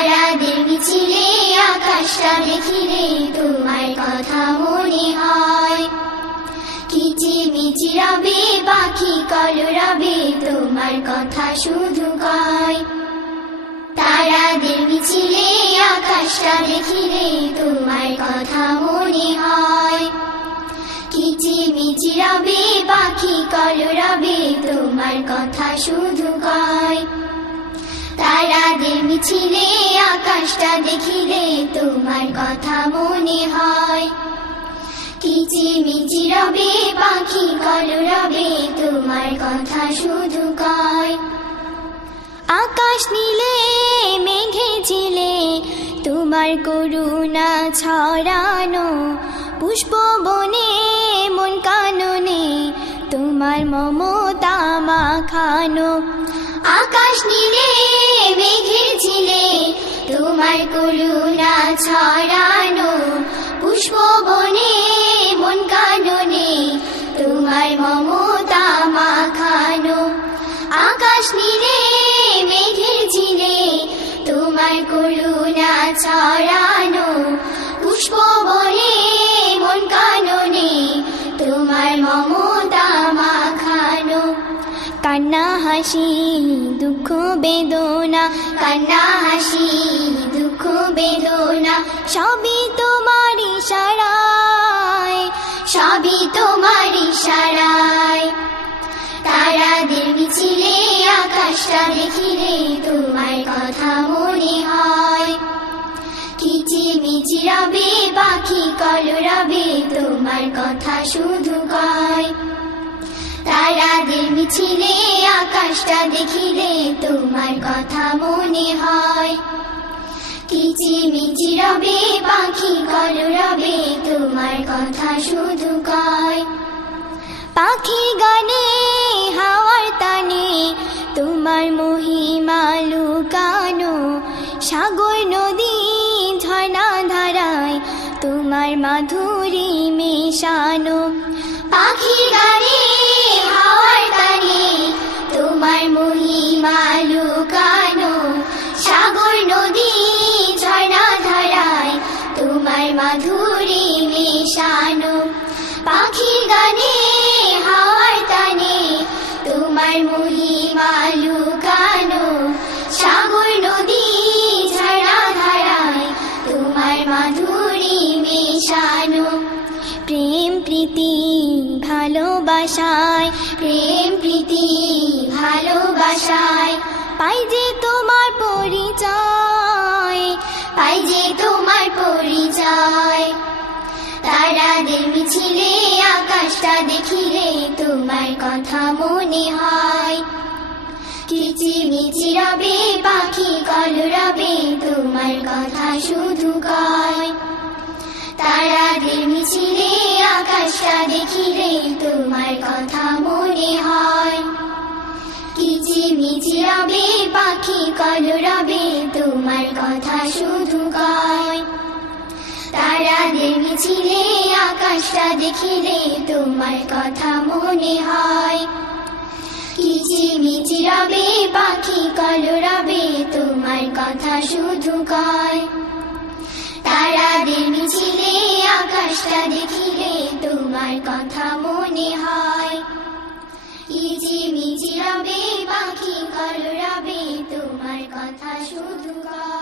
তারাদের মিছিলে, আকাশটা দেখিলে তোমার কথা মনে হয়। কিচিমিচি রবে, পাখি কল রবে তোমার কথা শুধু কয়। তারাদের মিছিলে, আকাশটা দেখিলে তোমার কথা মনে হয়। কিচিমিচি রবে, পাখি কল রবে তোমার কথা শুধু কয়। তারাদের মিছিলে আকাশটা দেখিলে তোমার কথা মনে হয়। কিচিমিচি রবে, পাখি কল রবে, তোমার কথা শুধু কয়। আকাশ নীলে, মেঘে ঝিলে, তোমার করুণা ছড়ানো। পুষ্প বনে, মন কাননে, তোমার মমতা মাখানো। আকাশ নীলে তোমার করুণা ছড়ানো পুষ্প বনে, মন কাননে, তোমার মমতা মাখানো। আকাশ নীলে, মেঘের ঝিলে, তোমার করুণা ছড়ানো পুষ্প বনে, মন কাননে, তোমার মমতা মাখানো। কান্না হাসি, দুঃখ বেদনা, কান্না হাসি বেদনা সবই তোমার ইশারায় সবই তোমার ইশারায় তারাদের মিছিলে আকাশটা দেখিলে তোমার কথা মনে হয়। কিচিমিচি রবে, পাখি কল রবে, তোমার কথা শুধু কয়। তারাদের মিছিলে আকাশটা দেখিলে তোমার কথা মনে হয়। কিচিমিচি রবে, পাখি কল রবে, তোমার কথা শুধু কয়। পাখি গানে, হাওয়ার তানে, তোমার মহিমা লুকানো। সাগর, নদী, ঝর্ণা ধারায় তোমার মাধুরী মেশানো। ভালোবাসায়, প্রেম, প্রীতি ভালোবাসায়। পাই যে তোমার পরিচয়, পাই যে তোমার পরিচয়। তারাদের মিছিলে, আকাশটা দেখিলে তোমার কথা মনে হয়। কিচিমিচি রবে পাখি কল রবে তোমার কথা শুধু কয়। তারাদের মিছিলে আকাশটা দেখিলে তোমার কথা মনে হয়। কিচিমিচি রবে, পাখি কল রবে, তোমার কথা শুধু কয়। তারাদের মিছিলে আকাশটা দেখিলে তোমার কথা মনে হয়। কিচিমিচি রবে, পাখি কল রবে, তোমার কথা শুধু কয়। তারাদের মিছিলে আকাশটা দেখিলে তোমার কথা মনে হয়। কিচিমিচি রবে, পাখি কল রবে তোমার কথা শুধু কয়